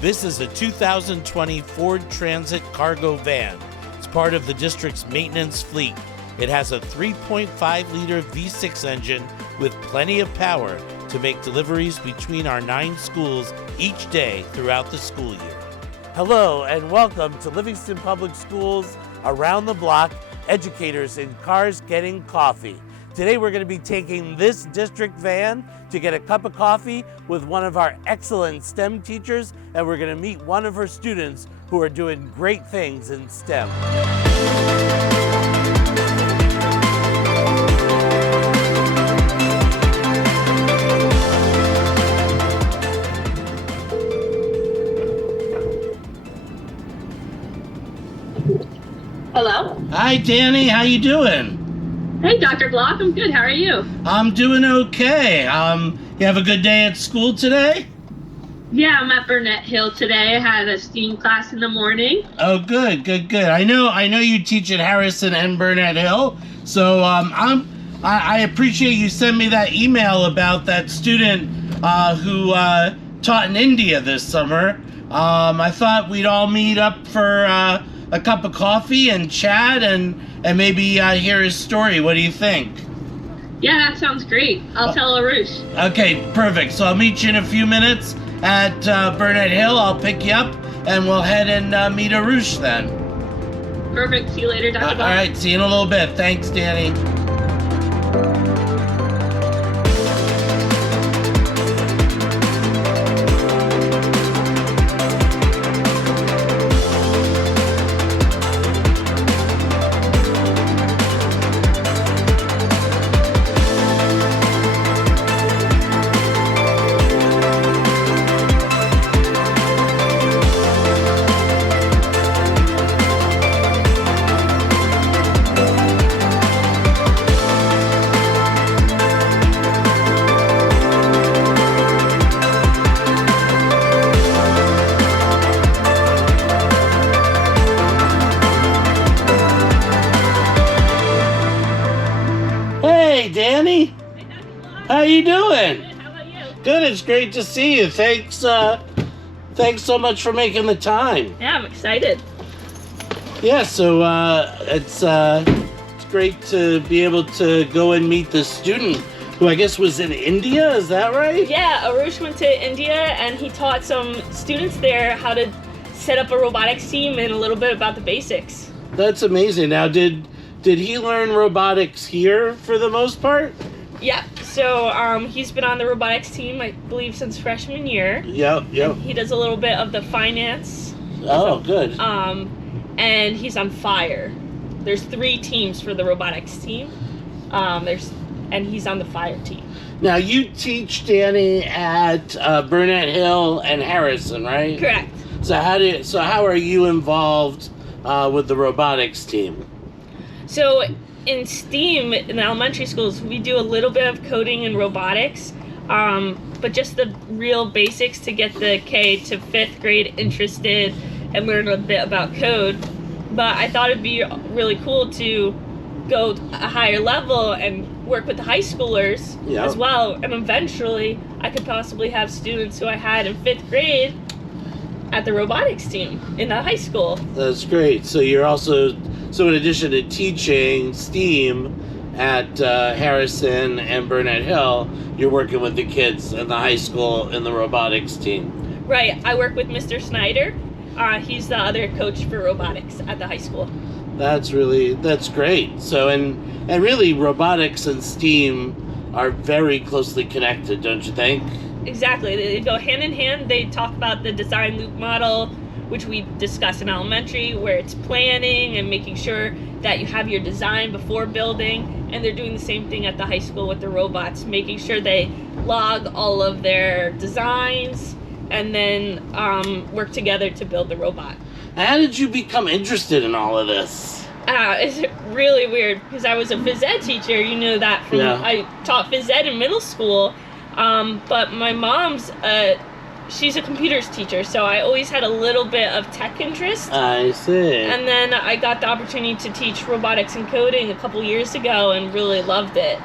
This is a 2020 Ford Transit cargo van. It's part of the district's maintenance fleet. It has a 3.5-liter V6 engine with plenty of power to make deliveries between our 9 schools each day throughout the school year. Hello and welcome to Livingston Public Schools Around the Block, Educators in Cars Getting Coffee. Today we're going to be taking this district van to get a cup of coffee with one of our excellent STEM teachers, and we're going to meet one of her students who are doing great things in STEM. Hello? Hi Danny, how you doing? Hey, Dr. Block, I'm good. How are you? I'm doing okay. You have a good day at school today? Yeah, I'm at Burnett Hill today. I had a STEAM class in the morning. Oh, good. I know you teach at Harrison and Burnett Hill, so I appreciate you sending me that email about that student who taught in India this summer. I thought we'd all meet up for a cup of coffee and chat and maybe hear his story. What do you think? Yeah, that sounds great. I'll tell Arush. Okay, perfect. So I'll meet you in a few minutes at Burnett Hill. I'll pick you up and we'll head and meet Arush then. Perfect. See you later, Dr. Block. All right, see you in a little bit. Thanks, Danny. Hey, Danny. Hey, Dr. Block. How you doing? Good. How about you? Good. It's great to see you. Thanks so much for making the time. Yeah, I'm excited. Yeah. So it's great to be able to go and meet the student who I guess was in India. Is that right? Yeah, Arush went to India and he taught some students there how to set up a robotics team and a little bit about the basics. That's amazing. Now, did he learn robotics here for the most part? Yeah, so he's been on the robotics team, I believe, since freshman year. Yep. And he does a little bit of the finance. Oh, good. And he's on fire. There's 3 teams for the robotics team. And he's on the fire team. Now, you teach, Danny, at Burnett Hill and Harrison, right? Correct. So how are you involved with the robotics team? So in STEAM, in the elementary schools, we do a little bit of coding and robotics, but just the real basics to get the K to 5th grade interested and learn a bit about code. But I thought it'd be really cool to go a higher level and work with the high schoolers as well. And eventually I could possibly have students who I had in 5th grade at the robotics team in the high school. That's great. So you're also, in addition to teaching STEAM at Harrison and Burnett Hill, you're working with the kids in the high school in the robotics team. Right. I work with Mr. Snyder. He's the other coach for robotics at the high school. That's great. So, and really robotics and STEAM are very closely connected, don't you think? Exactly. They go hand in hand. They talk about the design loop model, which we discuss in elementary, where it's planning and making sure that you have your design before building. And they're doing the same thing at the high school with the robots, making sure they log all of their designs and then work together to build the robot. How did you become interested in all of this? It's really weird because I was a phys ed teacher. You know that from I taught phys ed in middle school. But my mom's, she's a computers teacher, so I always had a little bit of tech interest. I see. And then I got the opportunity to teach robotics and coding a couple years ago and really loved it.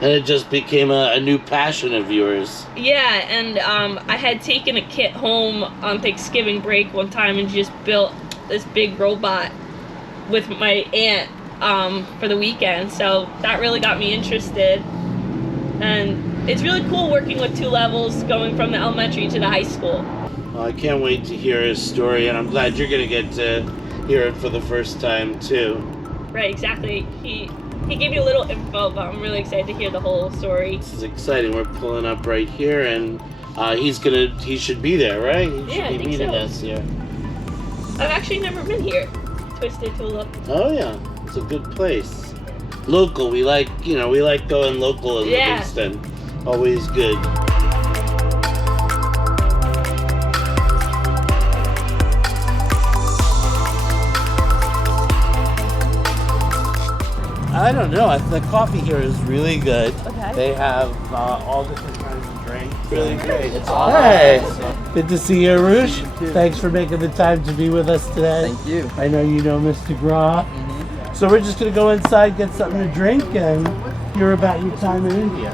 And it just became a new passion of yours. Yeah, and I had taken a kit home on Thanksgiving break one time and just built this big robot with my aunt for the weekend. So that really got me interested. And it's really cool working with 2 levels, going from the elementary to the high school. Well, I can't wait to hear his story, and I'm glad you're going to get to hear it for the first time, too. Right, exactly. He gave me a little info, but I'm really excited to hear the whole story. This is exciting. We're pulling up right here, and he should be there, right? He Yeah, I should be think meeting so. us here. I've actually never been here. Twisted Tulip. Oh yeah, it's a good place. Local, we like going local in Yeah. Livingston. Always good. I don't know. The coffee here is really good. Okay. They have all different kinds of drinks. Really great. It's all Hey, good to see you, Arush. Thanks for making the time to be with us today. Thank you. I know you know Mr. Gra. So we're just going to go inside, get something to drink, and hear about your time in India.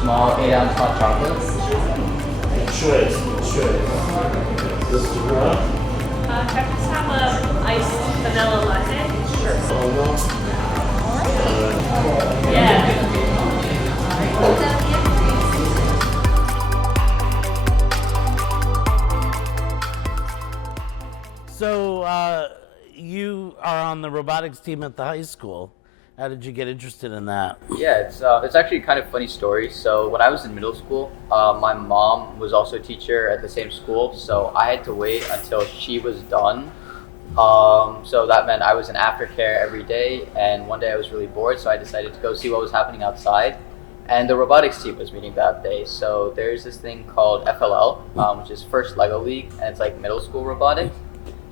Small 8-ounce hot chocolate. Sure. Mr. Gra? Can I just have a iced vanilla latte? Yeah. So, you are on the robotics team at the high school. How did you get interested in that? Yeah, it's actually a kind of funny story. So when I was in middle school, my mom was also a teacher at the same school, so I had to wait until she was done. So that meant I was in aftercare every day, and one day I was really bored, so I decided to go see what was happening outside. And the robotics team was meeting that day. So there's this thing called FLL, which is First Lego League, and it's like middle school robotics.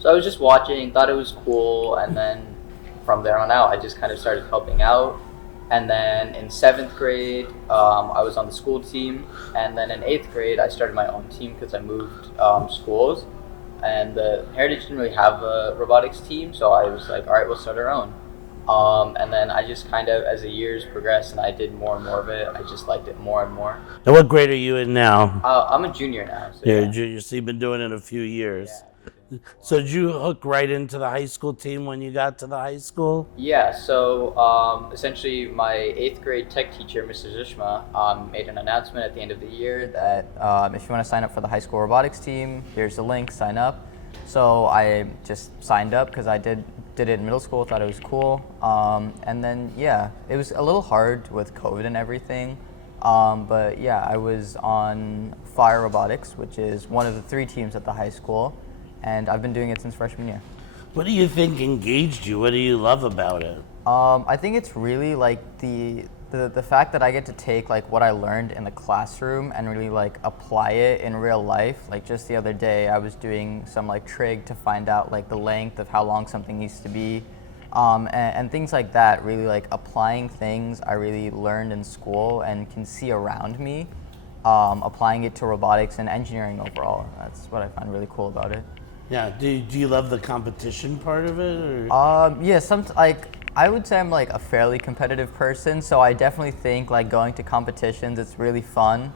So I was just watching, thought it was cool, and then from there on out, I just kind of started helping out. And then in 7th grade, I was on the school team. And then in 8th grade, I started my own team because I moved schools. And the Heritage didn't really have a robotics team, so I was like, all right, we'll start our own. And then I just kind of, as the years progressed and I did more and more of it, I just liked it more and more. And what grade are you in now? I'm a junior now. So You're a junior, so you've been doing it a few years. Yeah. So did you hook right into the high school team when you got to the high school? Yeah, so essentially my 8th grade tech teacher, Mr. Zushma, made an announcement at the end of the year that if you want to sign up for the high school robotics team, here's the link, sign up. So I just signed up because I did it in middle school, thought it was cool. And then, yeah, it was a little hard with COVID and everything. But yeah, I was on Fire Robotics, which is one of the 3 teams at the high school. And I've been doing it since freshman year. What do you think engaged you? What do you love about it? I think it's really like the fact that I get to take like what I learned in the classroom and really like apply it in real life. Like just the other day, I was doing some like trig to find out like the length of how long something needs to be, and things like that. Really like applying things I really learned in school and can see around me, applying it to robotics and engineering overall. That's what I find really cool about it. Yeah. Do you love the competition part of it? Or? Yeah. I would say I'm like a fairly competitive person, so I definitely think like going to competitions, it's really fun.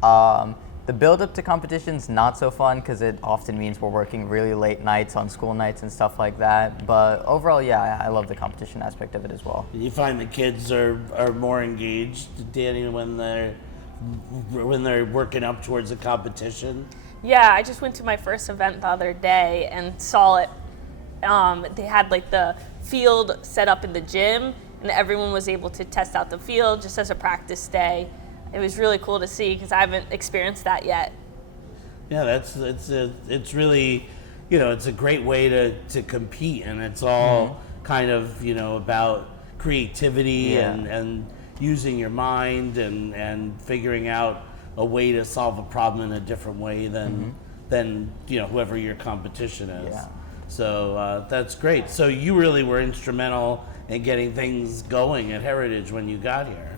The build up to competitions not so fun because it often means we're working really late nights on school nights and stuff like that. But overall, yeah, I love the competition aspect of it as well. You find the kids are more engaged, Danny, when they're working up towards a competition? Yeah, I just went to my first event the other day and saw it. They had like the field set up in the gym, and everyone was able to test out the field just as a practice day. It was really cool to see because I haven't experienced that yet. Yeah, it's really, it's a great way to compete, and it's all kind of about creativity and using your mind and figuring out a way to solve a problem in a different way than whoever your competition is. Yeah. So that's great. So you really were instrumental in getting things going at Heritage when you got here.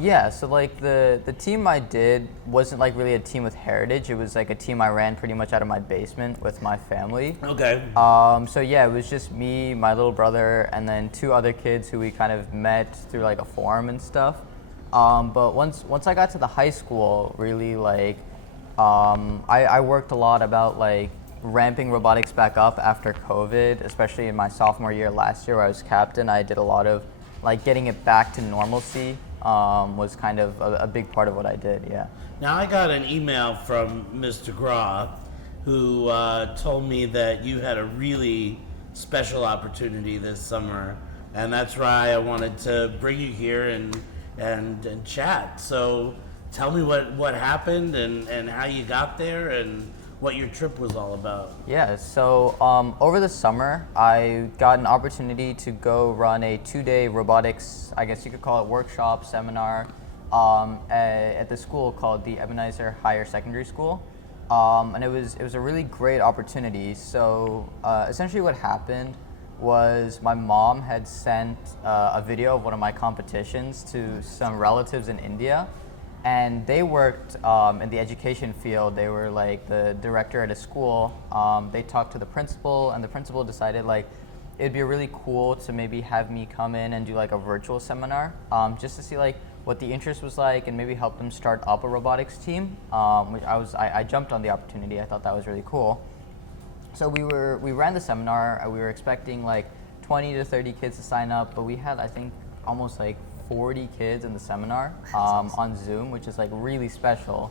Yeah, so like the team I did wasn't like really a team with Heritage. It was like a team I ran pretty much out of my basement with my family. Okay. So yeah, it was just me, my little brother, and then 2 other kids who we kind of met through like a forum and stuff. But once I got to the high school, really like I worked a lot about like ramping robotics back up after COVID, especially in my sophomore year last year where I was captain. I did a lot of like getting it back to normalcy. Was kind of a big part of what I did, yeah. Now I got an email from Mr. Graw who told me that you had a really special opportunity this summer, and that's why I wanted to bring you here and chat. So tell me what happened and how you got there and what your trip was all about. Yeah, so over the summer, I got an opportunity to go run a 2-day robotics, I guess you could call it workshop, seminar, at the school called the Ebenezer Higher Secondary School. And it was a really great opportunity. So essentially what happened was my mom had sent a video of one of my competitions to some relatives in India. And they worked in the education field. They were like the director at a school. They talked to the principal, and the principal decided like it'd be really cool to maybe have me come in and do like a virtual seminar, just to see like what the interest was like and maybe help them start up a robotics team. Which I jumped on the opportunity. I thought that was really cool. So we ran the seminar. We were expecting like 20 to 30 kids to sign up, but we had I think almost like 40 kids in the seminar on Zoom, which is like really special.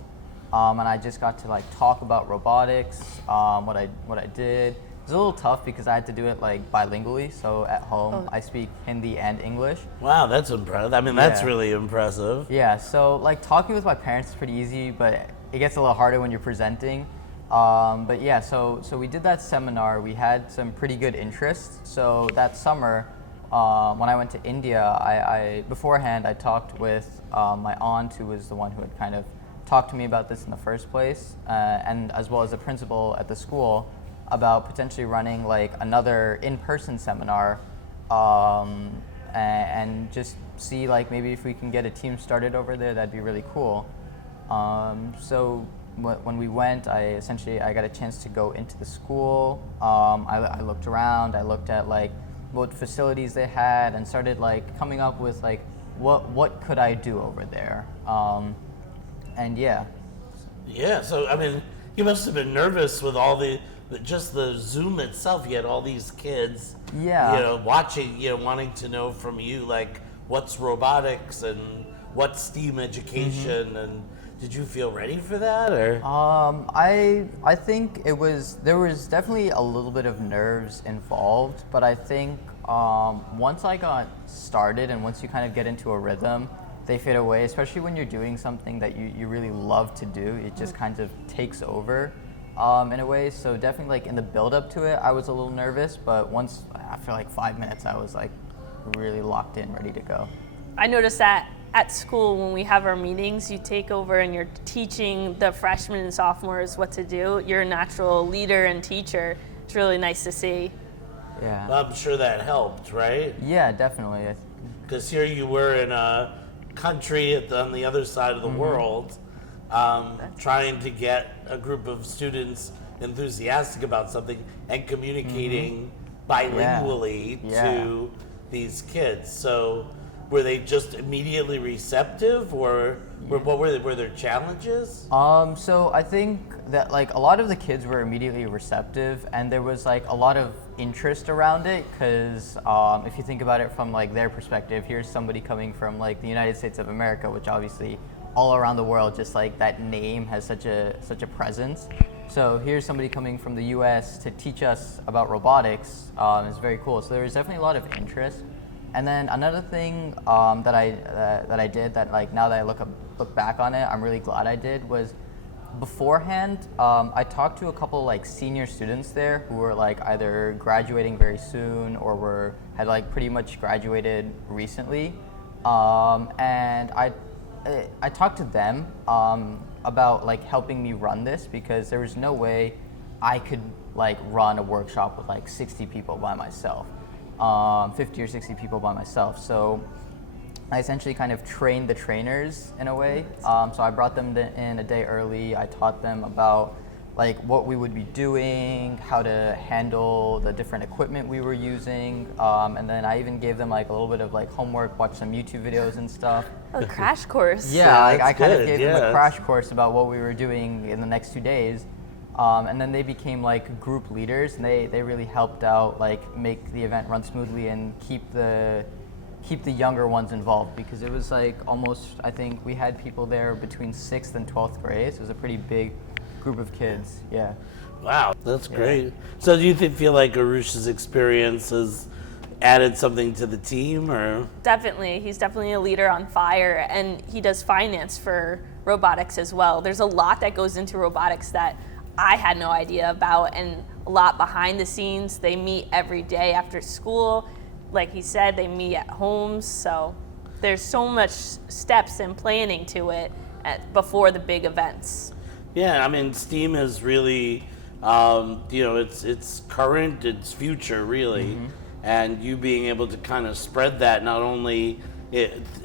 And I just got to like talk about robotics, what I did. It was a little tough because I had to do it like bilingually. So at home I speak Hindi and English. Wow, that's impressive. I mean, that's Yeah. really impressive. Yeah, so like talking with my parents is pretty easy, but it gets a little harder when you're presenting. But yeah, so we did that seminar. We had some pretty good interest. So that summer, when I went to India, I beforehand I talked with my aunt, who was the one who had kind of talked to me about this in the first place, and as well as the principal at the school, about potentially running like another in-person seminar, and just see like maybe if we can get a team started over there, that'd be really cool. So when we went, I got a chance to go into the school. I looked around. I looked at like what facilities they had and started like coming up with like what could I do over there, and yeah. Yeah, so I mean, you must have been nervous with all the Zoom itself. You had all these kids, Yeah. watching, wanting to know from you like what's robotics and what's STEAM education, and did you feel ready for that or? I think there was definitely a little bit of nerves involved, but I think once I got started and once you kind of get into a rhythm, they fade away, especially when you're doing something that you really love to do. It just kind of takes over in a way. So definitely like in the build up to it, I was a little nervous, but once after like 5 minutes, I was like really locked in, ready to go. I noticed that at school when we have our meetings, you take over and you're teaching the freshmen and sophomores what to do. You're a natural leader and teacher. It's really nice to see. Yeah. I'm sure that helped, right? Yeah, definitely. Because here you were in a country on the other side of the world, trying to get a group of students enthusiastic about something and communicating bilingually to these kids. So were they just immediately receptive, or what were there challenges? So I think that like a lot of the kids were immediately receptive, and there was like a lot of interest around it, because if you think about it from like their perspective, here's somebody coming from like the United States of America, which obviously all around the world, just like that name has such a presence. So here's somebody coming from the U.S. to teach us about robotics. Is very cool. So there was definitely a lot of interest. And then another thing that I did that like now that I look back on it, I'm really glad I did, was beforehand I talked to a couple like senior students there who were like either graduating very soon or had like pretty much graduated recently, and I talked to them about like helping me run this, because there was no way I could like run a workshop with like 60 people by myself, 50 or 60 people by myself. So I essentially kind of trained the trainers in a way. So I brought them in a day early. I taught them about like what we would be doing, how to handle the different equipment we were using, and then I even gave them like a little bit of like homework, watch some YouTube videos and stuff. A crash course. Yeah, I kind good, of gave them a crash course about what we were doing in the next 2 days. And then they became like group leaders, and they really helped out, like make the event run smoothly and keep the younger ones involved, because it was like almost, I think we had people there between 6th and 12th grade, so it was a pretty big group of kids. Yeah. Wow, that's great. So do you feel like Arush's experience has added something to the team, or? Definitely. He's definitely a leader on fire, and he does finance for robotics as well. There's a lot that goes into robotics that I had no idea about, and a lot behind the scenes. They meet every day after school. Like he said, they meet at homes, so there's so much steps and planning to it before the big events. Yeah, I mean, STEAM is really, it's current, it's future, really. And you being able to kind of spread that, not only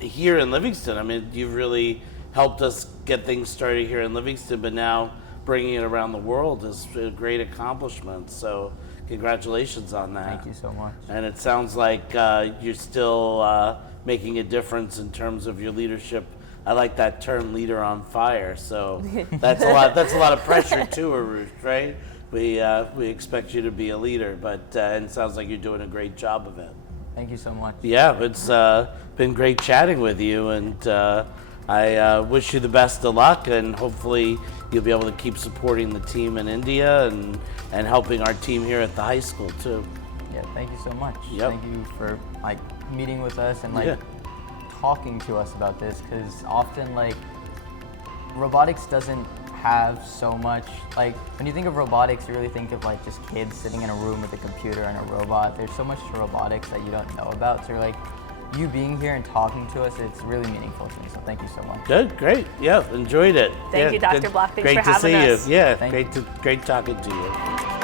here in Livingston, I mean, you've really helped us get things started here in Livingston, but now bringing it around the world is a great accomplishment. So congratulations on that. Thank you so much. And it sounds like you're still making a difference in terms of your leadership. I like that term, leader on fire. So that's a lot. That's a lot of pressure too, Arush, right? We expect you to be a leader, but and it sounds like you're doing a great job of it. Thank you so much. Yeah, it's been great chatting with you, and I wish you the best of luck, and hopefully you'll be able to keep supporting the team in India and helping our team here at the high school too. Yeah, thank you so much. Yep. Thank you for like meeting with us and like talking to us about this, because often like robotics doesn't have so much, like when you think of robotics you really think of like just kids sitting in a room with a computer and a robot. There's so much to robotics that you don't know about, so like you being here and talking to us, it's really meaningful to me, so thank you so much. Good, great, yeah, enjoyed it. Thank you, Dr. Block. Thanks great for having to see us. you. Yeah, Thank you. great talking to you.